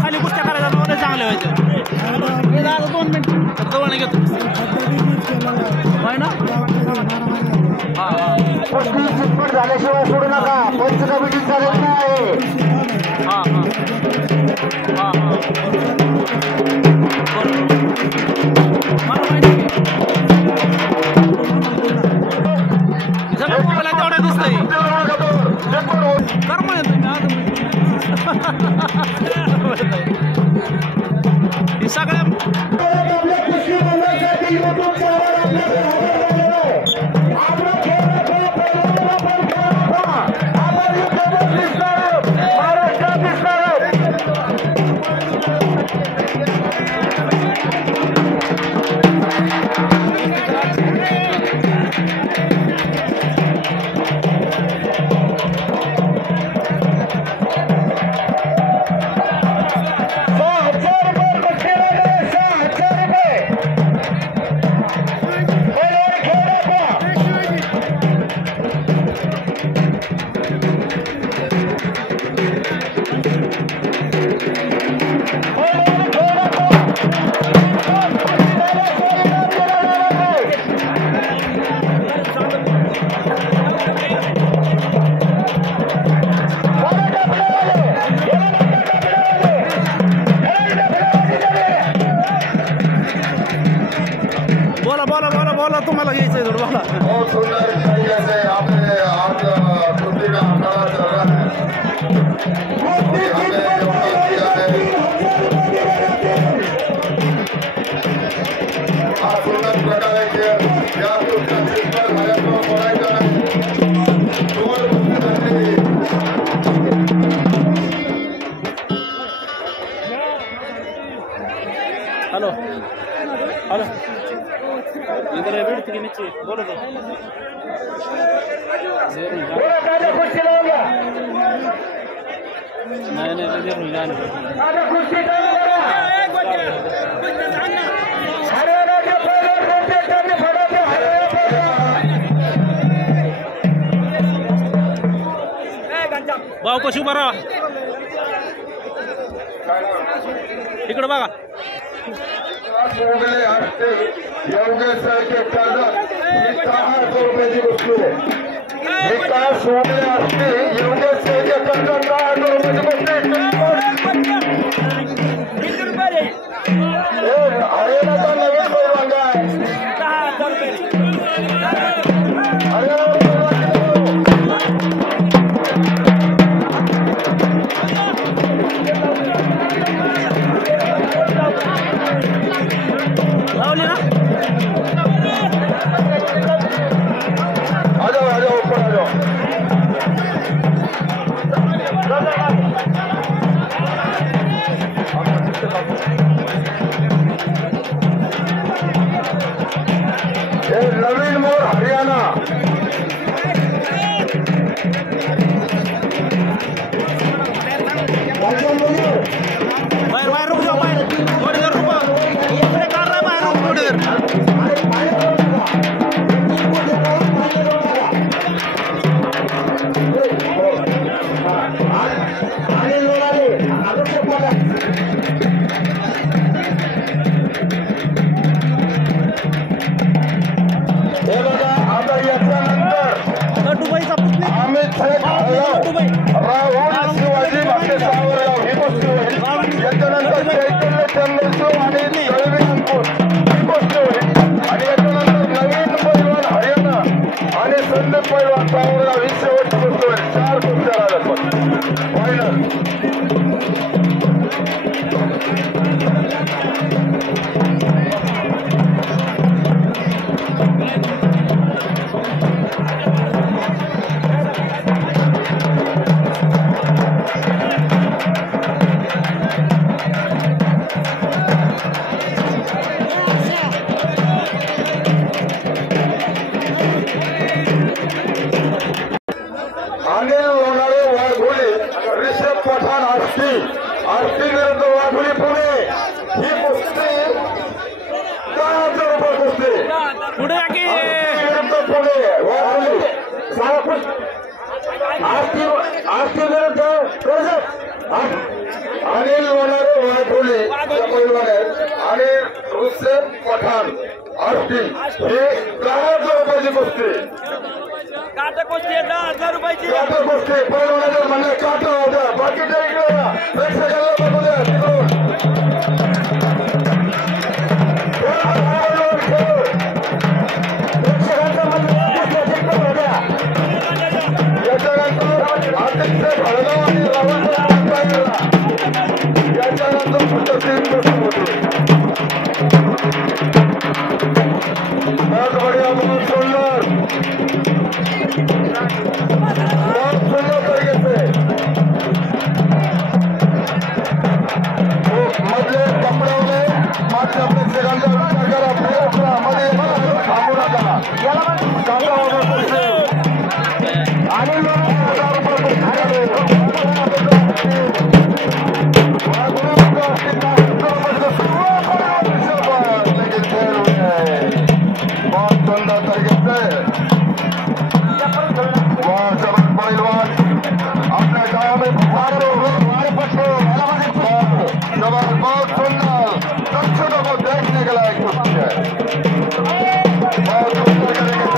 खाली कुस्त्या करायच्या चांगले व्हायचे 2 मिनिट जवळ घेतो ना चिटपट झाल्याशिवाय सोडू नका पंच कमिटी चालत नाही तेवढा दिसतंय कर्म हे सगळ्या बोला तुम्हाला घ्यायचंय थोडं बोला बहुत सुंदर तरीके से आपने आज कुश्ती का अखाड़ा चल रहा है सुंदर प्रकारे या कुस्त्या बोलायचं हॅलो हॅलो इधर है बैठ के नीचे बोलो तो नहीं इधर नहीं जाने भाऊ कशी उभा राहा इकडे बघा सोडले असते योगेश के कर्जत 1000 रुपयाची वस्तू आहे एका सोडले असते योगेश के कर्जत 1000 रुपयाची हरियाणाचा नवीन पैलवान आहे 10,000 लावली ना आ जाओ ऊपर आ जाओ नवीन मोर हरियाणा बाहेर बाहेर रुक जाओ बाहेर थोडी देर रुक इकडे काढ रे बाहेर रुक थोडी देर हे बघा आता याच्यानंतर लड्डूबाईचा पुतणी अमित शेख राहुल शिवाजी भाटे सावरगाव ही गोष्ट होईल याच्यानंतर चैतन्य चंद्रशिव आणि दळवी अंकुश ही गोष्ट होईल आणि याच्यानंतर नवीन पैलवान हरियाणा आणि संदीप पैलवान सावरगाव ही शेवटची गोष्ट होईल 4 कुस्त्या राहिल्यात पण फायनल अनिल लोणारे वाघोली आष्टी विरुद्ध कर्जत अनिल वनारे वाघोले पैलवान आहेत आणि रुसेफ पठाण आष्टी हे 10,000 रुपयाची कुस्ती. काटा कुस्ती 10,000 रुपयाची. काटा कुस्ती पैलवानाच्या म्हणणे काटा होत्या बाकीच्या इकडे या प्रेक्षकांना बघू द्या तिकडून. याच्यानंतर अतिशय भडगाव आणि राहुल याच्यानंतर फक्त 3 गोष्टी होती. बहुत बढ़िया, बहुत सुंदर तरीके से मधले कपड्याने मात्र अपने सिकंदर विचार करा मध्ये थांबू नका. काका वगैरे आणि 10,000 रुपये बहुत सुंदर तरीके से अपने गाँव में बहुत सुंदर दर्शकों को देखने के लायक कुछ है. बहुत सुंदर तरीके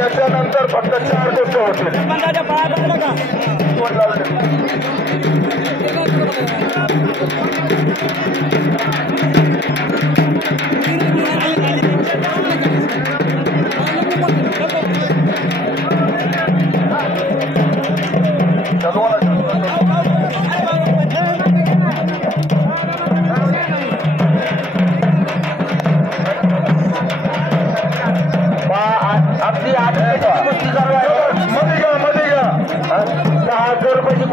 याच्यानंतर फक्त 4 गोष्टी आपली 8 मध्ये 10,000 रुपयाची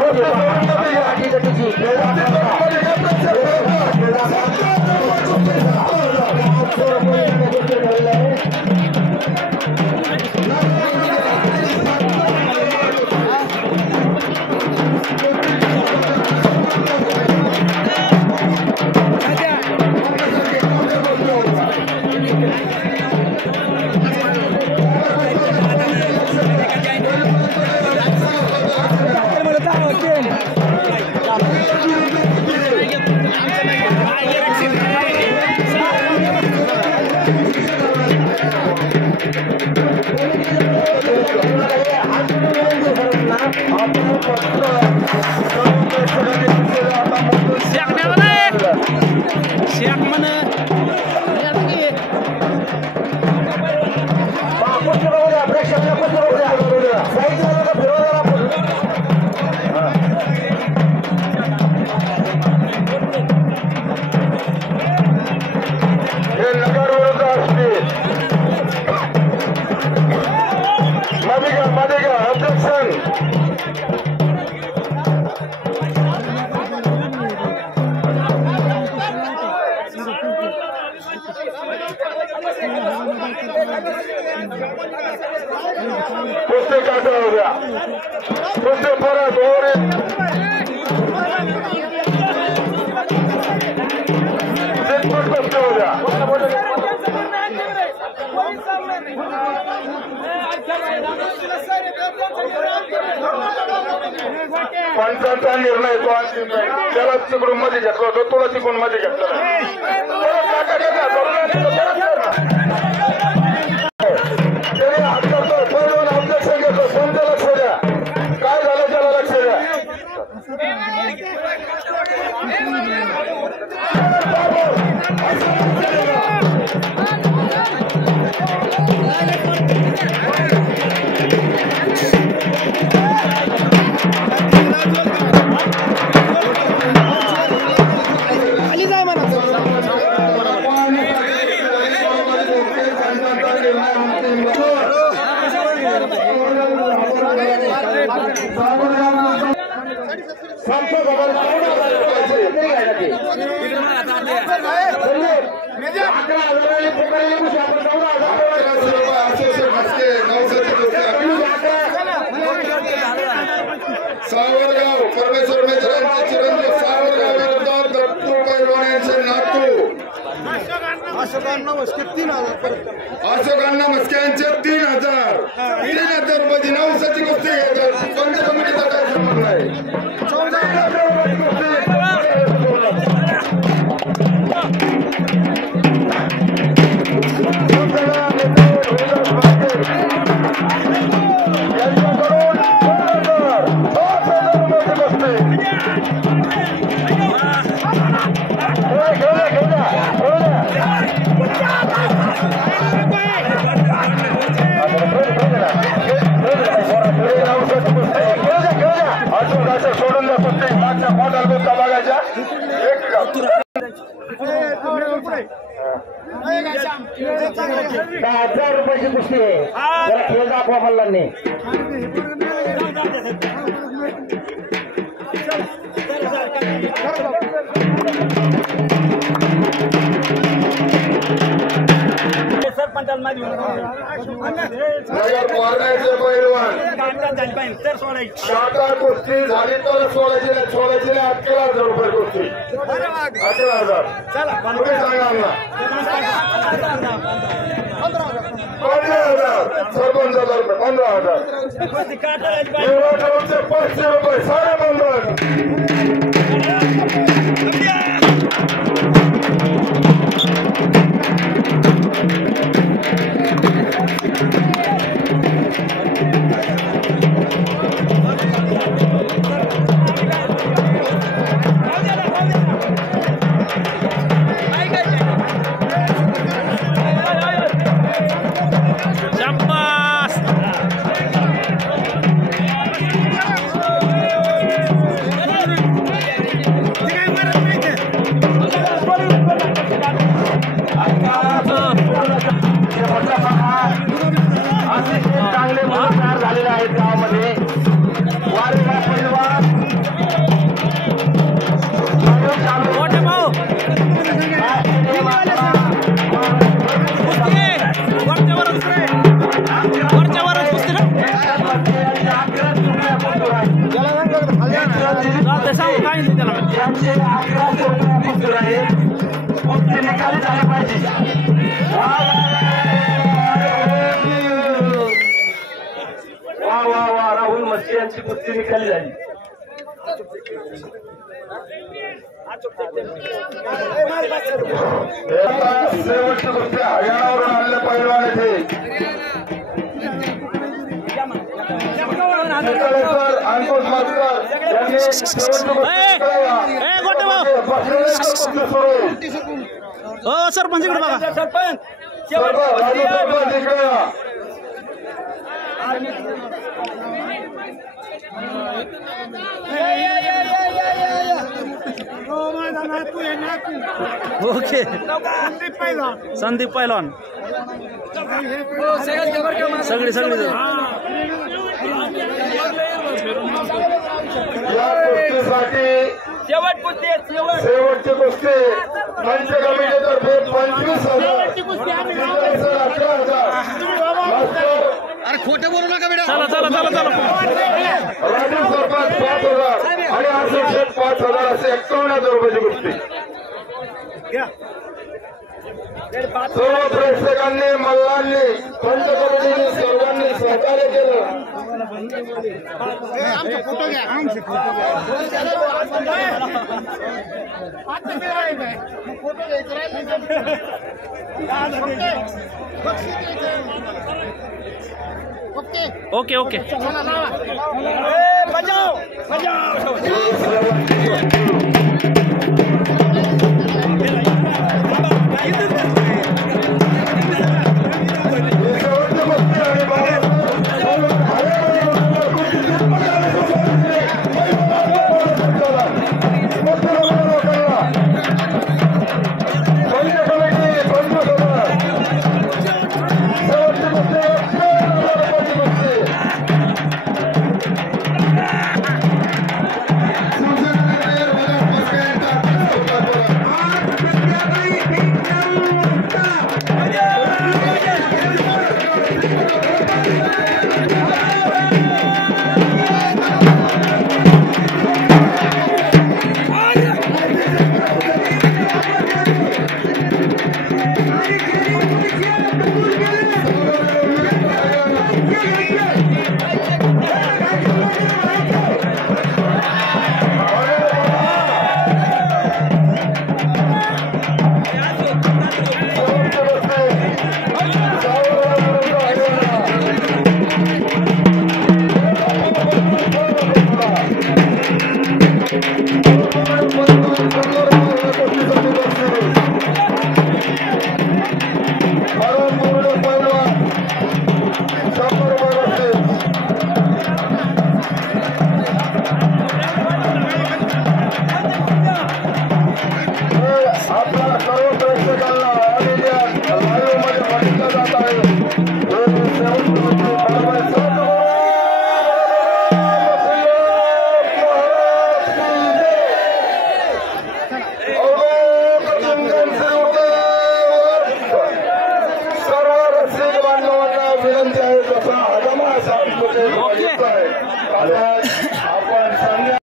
कुस्ती काटा हो गया कुस्ती परत और कुस्ती हो गया पंचांचा निर्णय तो अंतिम आहे त्याला तिकडून मध्ये घेतला होता तुला तिकडून मध्ये घेतला काय झालं त्याला लक्ष द्या सावरगाव परमेश्वर मित्रांचे चिरंजीव सावरगाव विरुद्ध दत्तू पैलवान यांचे नातू अशोकांना मस्के 3000 रुपये 900ची कुस्ती घेतात कोणत्या कमिटीचा काय संबंध आहे सोडून द्या कुस्ती मागच्या मोठा कुस्ता बघायच्या एक 10,000 रुपयाची कुस्ती आहे जरा खेळ दाखवा मल्लांनी पैलवान शाटा कुस्ती झाली तर सोळाशे 11,000 रुपये कुस्ती 11,000 तुम्ही सांगा ना 15,000 सरपंचाचा रुपये 15,000 500 रुपये साडे 15,000 चांगले तयार झालेले आहेत गावामध्ये वारेगाव पैलवान निकाली झाला पाहिजे वा राहुल मस्के यांची कुस्ती निकाली झाली शेवटची कुस्ती हरियाणावरून आलेल्या पैलवान येथे गोटे भाऊ हो सरपंच इकडे बघा ओके संदीप पैलवान सगळी या कुस्तीसाठी शेवटची कुस्ती मंच कमिटीतर्फे 25,000 अरे खोटं बोलू नका बेटा चला राजू सरपंच 5,000 आणि अध्यक्ष 5,000 असे 51,000 रुपयाची कुस्ती सर्व प्रेक्षकांनी मल्लांनी पंच कमिटीने सर्वांनी सहकार्य केलं ओके ओके बजाओ